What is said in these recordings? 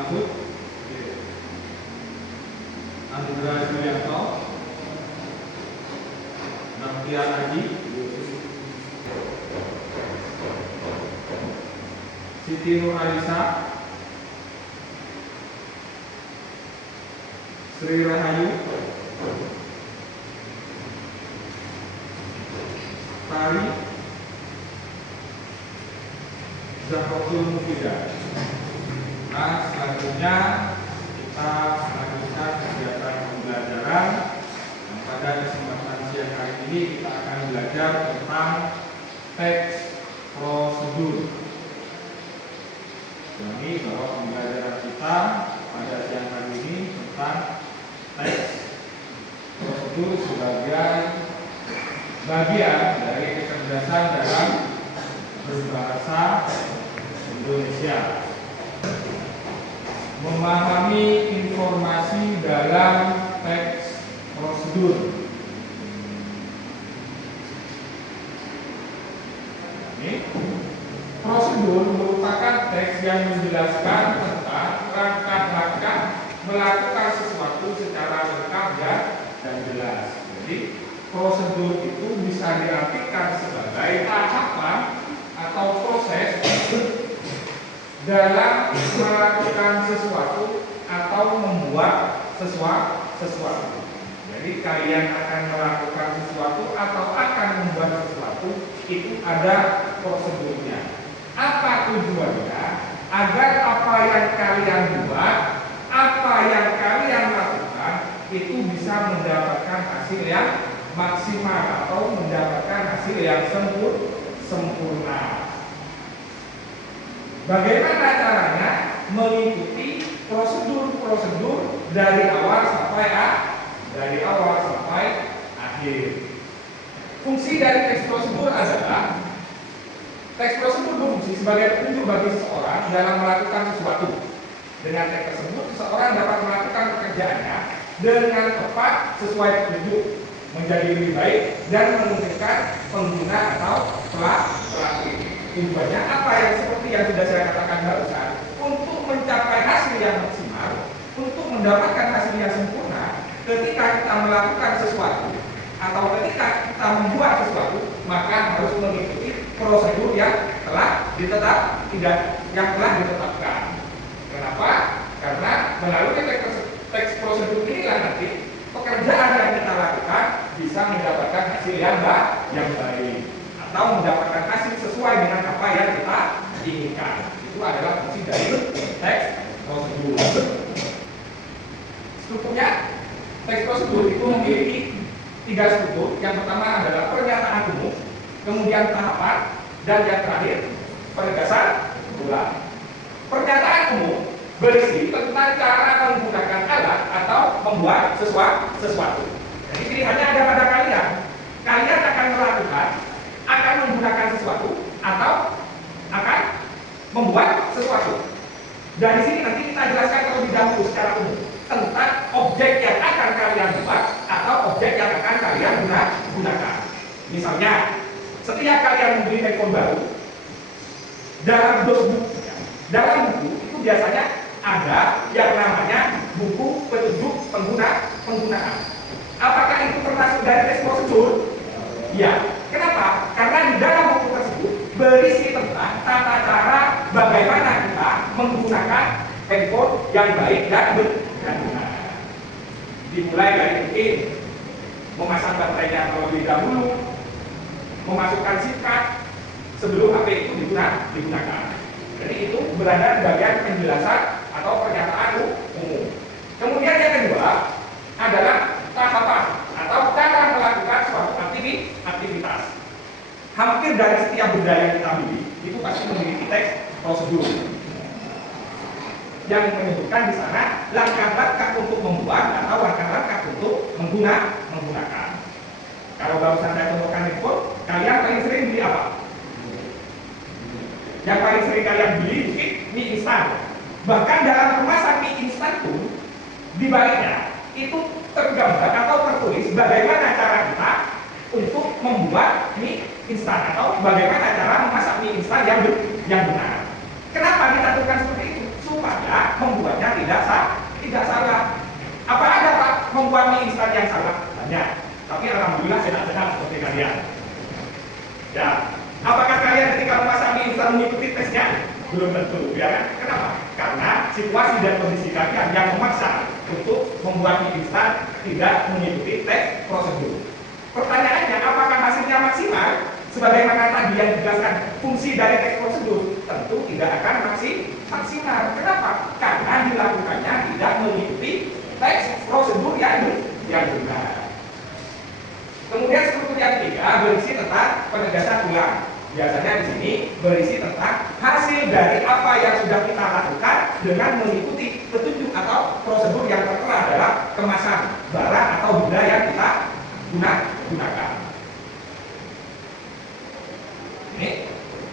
Mahfud, Andra Julianto, Naftian Haji, Siti Nur Alisa, Sri Rahayu, Tari, Zahrotul Mufidah. Nah, selanjutnya kita melanjutkan kegiatan pembelajaran. Pada kesempatan siang hari ini kita akan belajar tentang teks prosedur. Jadi bahwa pembelajaran kita pada siang hari ini tentang teks prosedur sebagai bagian dari kecerdasan dalam berbahasa Indonesia. Memahami informasi dalam teks prosedur. Ini prosedur merupakan teks yang menjelaskan tentang langkah-langkah melakukan sesuatu secara lengkap dan jelas. Jadi prosedur itu bisa diartikan sebagai tahapan atau proses dalam melakukan sesuatu atau membuat sesuatu. Jadi kalian akan melakukan sesuatu atau akan membuat sesuatu, itu ada prosedurnya. Apa tujuannya? Agar apa yang kalian buat, apa yang kalian lakukan itu bisa mendapatkan hasil yang maksimal atau mendapatkan hasil yang sempurna. Bagaimana caranya mengikuti prosedur-prosedur dari awal sampai akhir. Fungsi dari teks prosedur adalah teks prosedur berfungsi sebagai petunjuk bagi seseorang dalam melakukan sesuatu. Dengan teks tersebut, seseorang dapat melakukan pekerjaannya dengan tepat sesuai petunjuk, menjadi lebih baik dan menguntungkan pengguna atau pelaku. Tujuannya apa yang seperti yang sudah saya katakan barusan, untuk mencapai hasil yang maksimal, untuk mendapatkan hasil yang sempurna. Ketika kita melakukan sesuatu atau ketika kita membuat sesuatu, maka harus mengikuti prosedur yang telah ditetapkan. Kenapa? Karena melalui teks prosedur inilah nanti pekerjaan yang kita lakukan bisa mendapatkan hasil yang baik atau mendapatkan hasil sesuai dengan apa yang kita inginkan. Itu adalah fungsi dari teks prosedur. Strukturnya, teks prosedur itu memiliki 3 struktur. Yang pertama adalah pernyataan umum, kemudian tahapan, dan yang terakhir penegasan ulang. Pernyataan umum berisi tentang cara menggunakan alat atau membuat sesuatu. Jadi pilihannya ada pada kalian. Kalian akan melakukan, akan menggunakan sesuatu, atau akan membuat sesuatu. Dari sini nanti kita jelaskan terlebih dahulu secara umum tentang objek yang akan kalian buat atau objek yang akan kalian gunakan. Misalnya, setiap kalian membeli handphone baru, dalam buku itu biasanya ada yang namanya buku petunjuk penggunaan. Apakah itu termasuk dari teks prosedur? Ya. Kenapa? Karena di dalam buku tersebut berisi tentang tata cara bagaimana kita menggunakan handphone yang baik dan benar. Dimulai dari mungkin memasang baterainya terlebih dahulu, memasukkan SIM card sebelum HP itu digunakan. Jadi itu berada di bagian penjelasan atau pernyataan umum. Kemudian yang kedua adalah tahapan atau cara melakukan suatu aktivitas. Hampir dari setiap benda yang kita miliki itu pasti memiliki teks prosedur yang menyebutkan di sana langkah-langkah untuk membuat atau langkah-langkah untuk menggunakan. Kalau barusan saya contohkan handphone, kalian paling sering beli apa? Yang paling sering kalian beli mungkin mie instan. Bahkan dalam kemasan mie instan pun di baliknya itu tergambar atau tertulis bagaimana cara kita untuk membuat mie instan atau bagaimana cara memasak mie instan yang benar. Kenapa dicantumkan seperti itu? supaya membuatnya tidak salah. Apa ada Pak membuat mie instan yang salah? Banyak. Tapi alhamdulillah senang-senang seperti kalian. Ya, apakah kalian ketika memasak mie instan mengikuti tesnya? Belum tentu, ya kan? Kenapa? Karena situasi dan kondisi kalian yang memaksa untuk membuat mie instan tidak mengikuti tes prosedur. Pertanyaannya, apakah hasilnya maksimal? Sebagaimana tadi yang dijelaskan fungsi dari tes prosedur, tentu tidak akan maksimal. Kenapa? Karena dilakukannya tidak mengikuti tes prosedur yang benar. Kemudian struktur yang ketiga berisi tentang penegasan ulang. Biasanya di sini berisi tentang hasil dari apa yang sudah kita lakukan dengan mengikuti petunjuk atau prosedur yang tertera dalam kemasan barang atau benda yang kita gunakan. Ini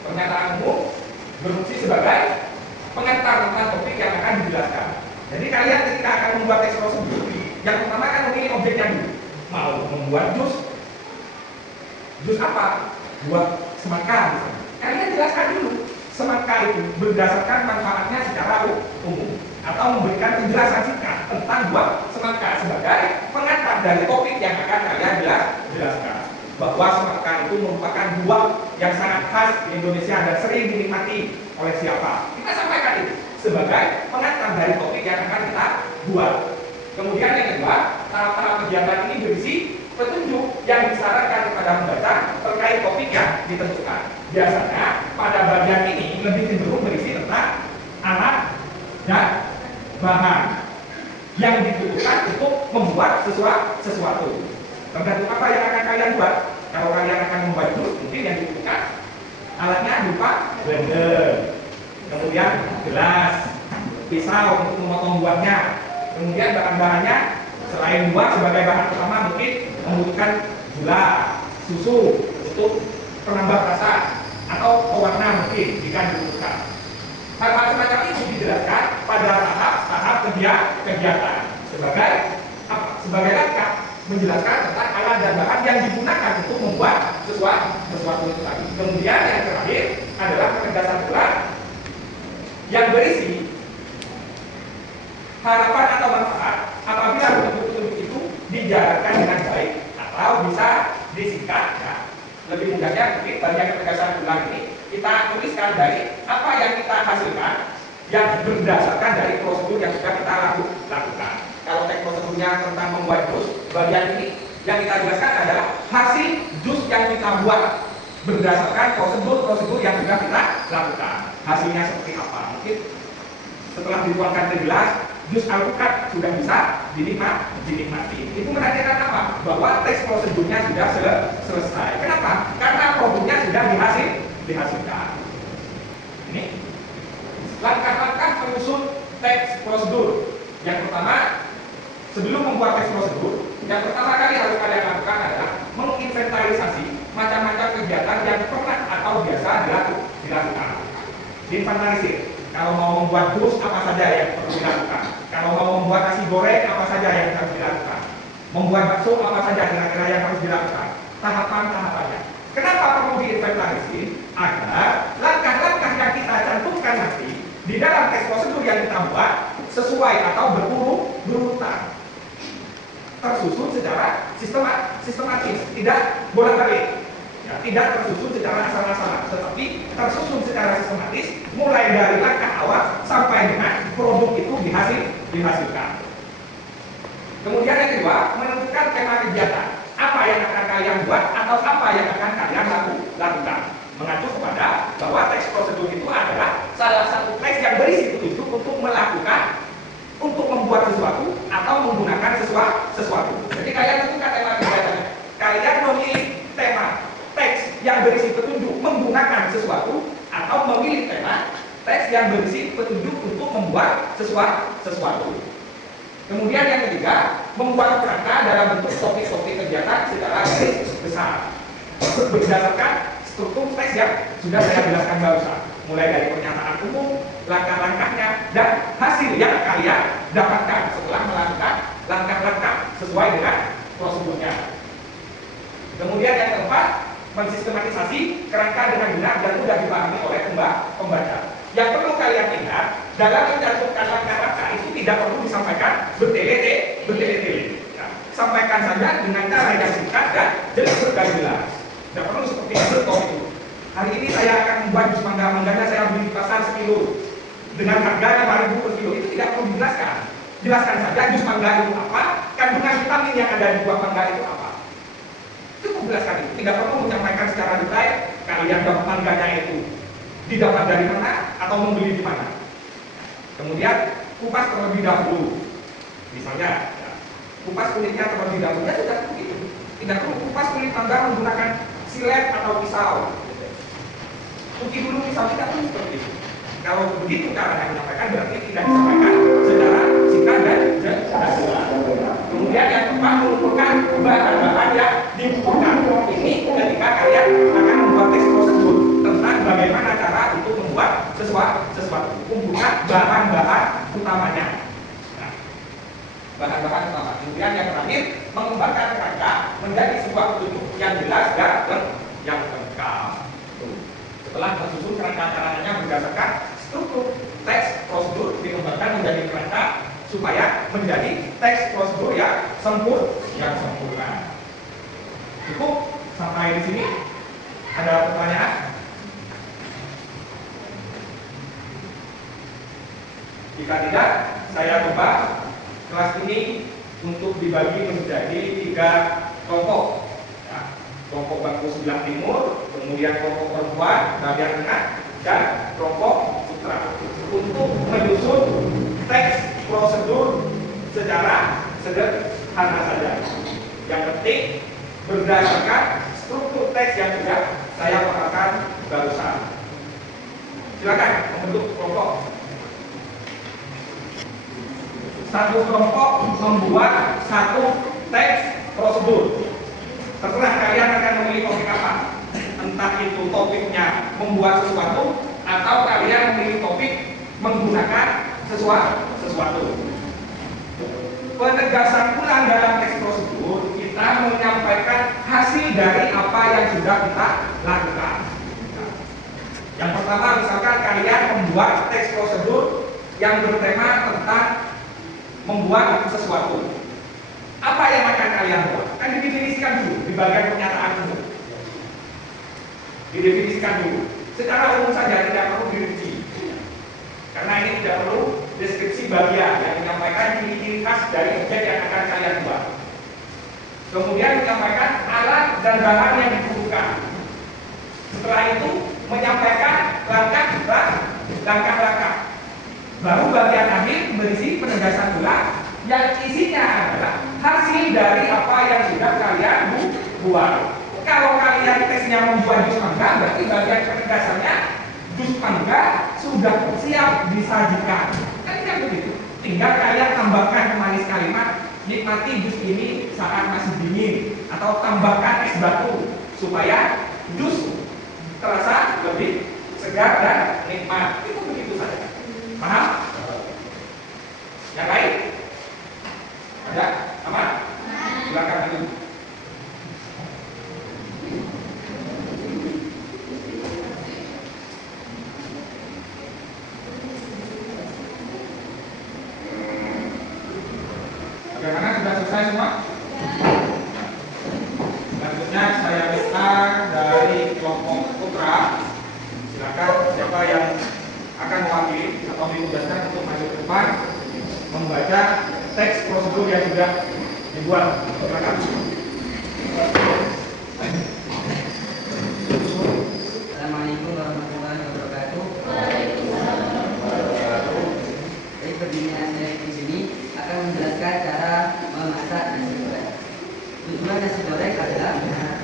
pernyataan umum berfungsi sebagai pengantar tentang topik yang akan dijelaskan. Jadi kalian ketika akan membuat tes prosedur, yang pertama kan memilih objeknya dulu. Mau membuat jus apa? Buat semangka misalnya. Kalian jelaskan dulu semangka itu berdasarkan manfaatnya secara umum, atau memberikan penjelasan singkat tentang buah semangka sebagai pengantar dari topik yang akan kalian jelaskan. Bahwa semangka itu merupakan buah yang sangat khas di Indonesia dan sering dinikmati oleh siapa. Kita sampaikan itu sebagai pengantar dari topik yang akan kita buat. Kemudian yang kedua, tahap-tahap kegiatan ini berisi petunjuk yang disarankan kepada pembaca terkait topik yang ditentukan. Biasanya pada bagian ini lebih cenderung berisi tentang alat dan bahan yang dibutuhkan untuk membuat sesuatu. Tergantung apa yang akan kalian buat. Kalau kalian akan membuat jus, mungkin yang dibutuhkan alatnya berupa blender, kemudian gelas, pisau untuk memotong buahnya. Kemudian bahan-bahannya selain buah sebagai bahan utama mungkin membutuhkan gula, susu untuk penambah rasa atau pewarna mungkin jika dibutuhkan. Hal-hal semacam itu dijelaskan pada tahap kegiatan sebagai langkah menjelaskan tentang alat dan bahan yang digunakan untuk membuat sesuatu itu tadi. Kemudian yang terakhir adalah penegasan ulang yang berisi harapan atau manfaat apabila petunjuk itu dijalankan dengan baik atau bisa disingkat. Nah, lebih mudahnya mungkin bagian penegasan ulang ini kita tuliskan dari apa yang kita hasilkan yang berdasarkan dari prosedur yang sudah kita lakukan. Kalau teks prosedurnya tentang membuat jus, bagian ini yang kita jelaskan adalah hasil jus yang kita buat berdasarkan prosedur yang sudah kita lakukan. Hasilnya seperti apa? Mungkin setelah dituangkan ke gelas, jus alpukat sudah bisa dinikmati. Itu menandakan apa? Bahwa tes prosedurnya sudah selesai. Kenapa? Karena produknya sudah dihasilkan. Ini langkah-langkah penyusun teks prosedur. Yang pertama, sebelum membuat teks prosedur, yang pertama kali harus kalian lakukan adalah menginventarisasi macam-macam kegiatan yang pernah atau biasa dilakukan. Diinventarisir. Kalau mau membuat jus, apa saja yang perlu dilakukan. Kalau mau membuat nasi goreng, apa saja yang harus dilakukan. Membuat bakso, apa saja kira-kira yang harus dilakukan. Tahapan-tahapannya. Kenapa perlu diinventarisir? Agar langkah-langkah yang kita cantumkan nanti di dalam teks prosedur yang kita buat sesuai atau berurutan, tersusun secara sistematis, tidak bolak-balik. Ya, tidak tersusun secara asal-asalan, tetapi tersusun secara sistematis mulai dari langkah awal sampai dengan produk itu dihasilkan. Kemudian yang kedua, menentukan tema kegiatan. Apa yang akan kalian buat atau apa yang akan kalian lakukan. Mengacu kepada bahwa teks prosedur itu adalah salah satu teks yang berisi petunjuk untuk melakukan, untuk membuat sesuatu atau menggunakan sesuatu. Jadi kalian tentukan tema kegiatannya. Kalian memilih tema teks yang berisi petunjuk menggunakan sesuatu atau memilih tema teks yang berisi petunjuk untuk membuat sesuatu. Kemudian yang ketiga, membuat kerangka dalam bentuk topik-topik kegiatan secara garis besar berdasarkan struktur teks yang sudah saya jelaskan barusan, mulai dari pernyataan umum, langkah-langkahnya, dan hasil yang kalian dapatkan setelah melakukan langkah-langkah sesuai dengan prosedurnya. Kemudian yang keempat, mensistematisasi kerangka dengan benar dan mudah dipahami oleh pembaca. Yang perlu kalian ingat, dalam mencantumkan langkah-langkah itu tidak perlu disampaikan bertele-tele. Ya. Sampaikan saja dengan cara yang singkat dan jelas. Tidak perlu seperti itu. Hari ini saya akan membuat jus mangganya saya beli di pasar sekilo dengan harga 5.000 per kilo. Itu tidak perlu dijelaskan. Jelaskan saja jus mangga itu apa, kandungan vitamin yang ada di buah mangga itu apa. Cukup jelaskan itu. Tidak perlu menyampaikan secara detail kalian dapat mangganya itu didapat dari mana atau membeli di mana. Kemudian kupas terlebih dahulu. Misalnya, ya, kupas kulitnya terlebih dahulu. Ya sudah begitu. Tidak perlu kupas kulit mangga menggunakan silet atau pisau. Cuci dulu pisau, tidak perlu seperti itu. Kalau begitu cara yang menyampaikan berarti tidak disampaikan secara singkat dan jelas. Kemudian yang keempat, mengumpulkan bahan-bahan yang dibutuhkan. Ini ketika kalian akan membuat teks prosedur tentang bagaimana cara itu membuat sesuatu. Kumpulkan bahan-bahan utamanya. Nah, bahan-bahan utama. Kemudian yang terakhir, mengembangkan kerangka menjadi sebuah petunjuk yang jelas dan yang lengkap. Setelah tersusun kerangka-kerangkanya berdasarkan struktur teks prosedur, dikembangkan menjadi kerangka supaya menjadi teks prosedur yang sempurna. Cukup sampai di sini. Ada pertanyaan? Jika tidak, saya coba kelas ini untuk dibagi menjadi 3 kelompok. Ya, kelompok bangku sebelah timur, kemudian kelompok perempuan bagian tengah, dan kelompok putra, untuk menyusun teks prosedur secara sederhana saja. Yang penting berdasarkan struktur teks yang sudah saya paparkan barusan. Silakan membentuk kelompok. Satu kelompok membuat satu teks prosedur. Terserah kalian akan memilih topik apa. Entah itu topiknya membuat sesuatu atau kalian memilih topik menggunakan sesuatu. Penegasan ulang dalam teks prosedur, kita menyampaikan hasil dari apa yang sudah kita lakukan. Yang pertama, misalkan kalian membuat teks prosedur yang bertema tentang membuat sesuatu. Apa yang akan kalian buat? Kan didefinisikan dulu di bagian pernyataan umum. Didefinisikan dulu. Secara umum saja, tidak perlu dirinci. Karena ini tidak perlu deskripsi bagian yang menyampaikan ciri-ciri khas dari objek yang akan kalian buat. Kemudian menyampaikan alat dan bahan yang dibutuhkan. Setelah itu menyampaikan langkah-langkah. Baru bagian akhir berisi penegasan ulang yang isinya adalah hasil dari apa yang sudah kalian buat. Kalau kalian tesnya membuat jus mangga, berarti bagian penegasannya jus mangga sudah siap disajikan. Kan tidak begitu. Tinggal kalian tambahkan pemanis kalimat, nikmati jus ini saat masih dingin, atau tambahkan es batu supaya jus terasa lebih segar dan nikmat. Itu begitu saja. Paham? Yang lain? Ada? Aman? Silakan dulu. Bagaimana? Sudah selesai semua? Selanjutnya saya minta dari kelompok putra, silakan siapa yang akan mewakili atau ditugaskan untuk maju ke depan membaca teks prosedur yang sudah dibuat. Silakan. Assalamualaikum warahmatullahi wabarakatuh. Jadi perbincangan saya di sini akan menjelaskan cara memasak nasi goreng. Tujuan nasi goreng adalah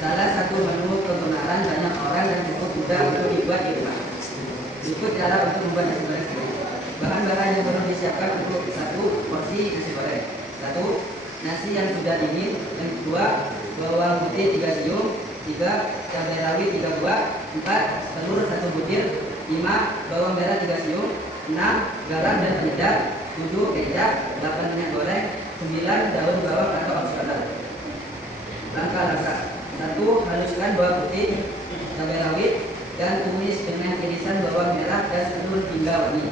salah satu menu pembenaran banyak orang dan cukup mudah untuk dibuat di rumah. Berikut cara untuk membuat nasi goreng sendiri. Bahan-bahan yang perlu disiapkan untuk 1 porsi nasi goreng. 1. Nasi yang sudah dingin. Yang kedua, bawang putih 3 siung. 3. Cabai rawit 3 buah. 4. Telur 1 butir. 5. Bawang merah 3 siung. 6. Garam dan penyedap. 7. Kecap. 8. Minyak goreng. 9. Daun bawang atau opsional. Langkah-langkah. 1. Haluskan bawang putih, cabai rawit, dan tumis dengan irisan bawang merah dan telur hingga wangi.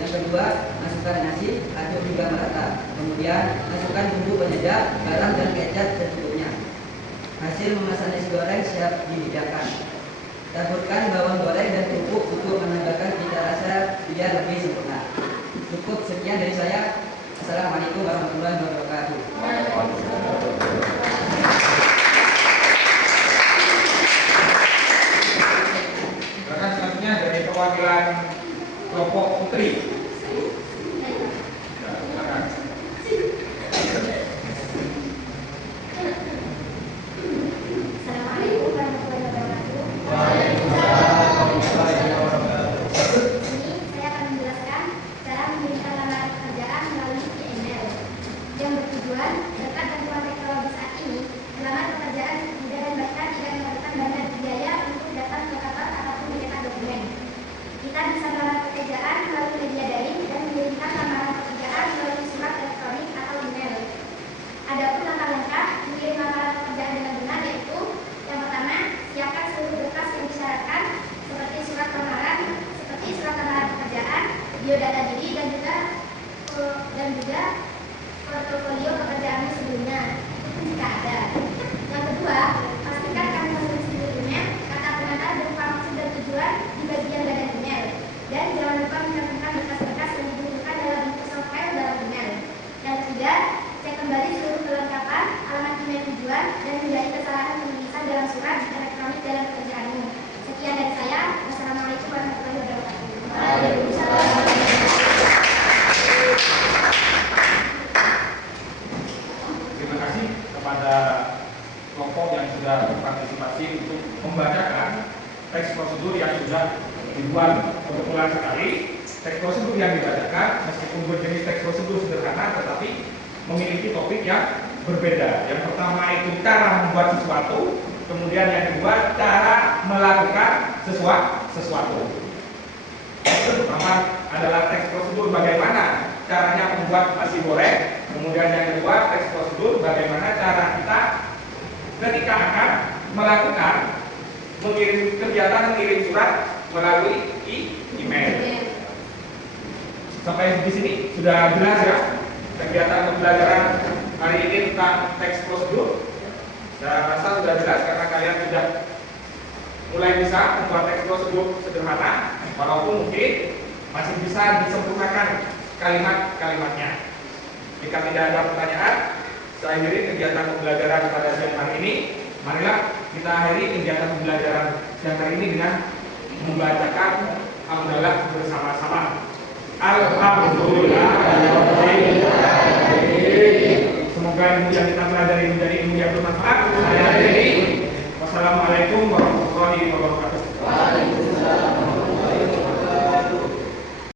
Yang kedua, masukkan nasi, aduk hingga merata. Kemudian masukkan bumbu penyedap, garam dan kecap secukupnya. Hasil memasak nasi goreng siap dihidangkan. Taburkan bawang goreng dan kerupuk untuk menambahkan cita rasa biar lebih sempurna. Cukup sekian dari saya. Assalamualaikum warahmatullahi wabarakatuh. Silakan selanjutnya dari perwakilan kelompok putri. Ya, silakan. Assalamualaikum warahmatullahi wabarakatuh. Ini saya akan menjelaskan cara mengirimkan lamaran pekerjaan melalui email yang bertujuan berkat bantuan teknologi saat ini, melamar pekerjaan mudah dan bahkan tidak memerlukan dana biaya untuk datang ke kantor ataupun mencetak dokumen. Kita bisa melamar pekerjaan melalui media daring dan mengirimkan lamaran pekerjaan melalui surat elektronik atau email. Adapun langkah-langkah mengirim lamaran pekerjaan dengan benar yaitu yang pertama, siapkan seluruh berkas yang disyaratkan seperti surat lamaran pekerjaan, biodata diri dan juga portofolio pekerjaannya sebelumnya jika ada. Yang kedua, pastikan kamu menulis sebelumnya kata pengantar berupa maksud dan tujuan di bagian badan email dan jangan lupa mencantumkan berkas-berkas yang dibutuhkan dalam bentuk softfile dalam email. Yang ketiga, cek kembali seluruh kelengkapan alamat email tujuan dan hindari kesalahan penulisan dalam surat elektronik dalam pekerjaanmu. Sekian dari saya. Wassalamualaikum warahmatullahi wabarakatuh. Terima kasih kepada kelompok yang sudah berpartisipasi untuk membacakan teks prosedur yang sudah dibuat. Kebetulan sekali teks prosedur yang dibacakan meskipun berjenis teks prosedur sederhana tetapi memiliki topik yang berbeda. Yang pertama itu cara membuat sesuatu, kemudian yang kedua cara melakukan sesuatu. Yang pertama adalah teks prosedur bagaimana caranya membuat nasi goreng, kemudian yang kedua teks prosedur bagaimana cara kita ketika akan melakukan kegiatan mengirim surat melalui email. Sampai di sini sudah jelas ya kegiatan pembelajaran hari ini tentang teks prosedur. Saya rasa sudah jelas karena kalian sudah mulai bisa membuat teks prosedur sederhana, walaupun mungkin masih bisa disempurnakan kalimat-kalimatnya. Jika tidak ada pertanyaan, saya akhiri kegiatan pembelajaran pada siang hari ini. Marilah kita akhiri kegiatan pembelajaran siang hari ini dengan membacakan hamdalah bersama-sama. Alhamdulillah. Semoga ilmu yang kita pelajari menjadi ilmu yang bermanfaat. Saya akhiri. Wassalamualaikum warahmatullahi wabarakatuh.